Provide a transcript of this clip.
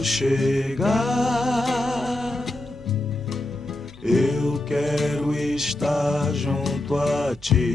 tu chegar, eu quero estar junto a ti.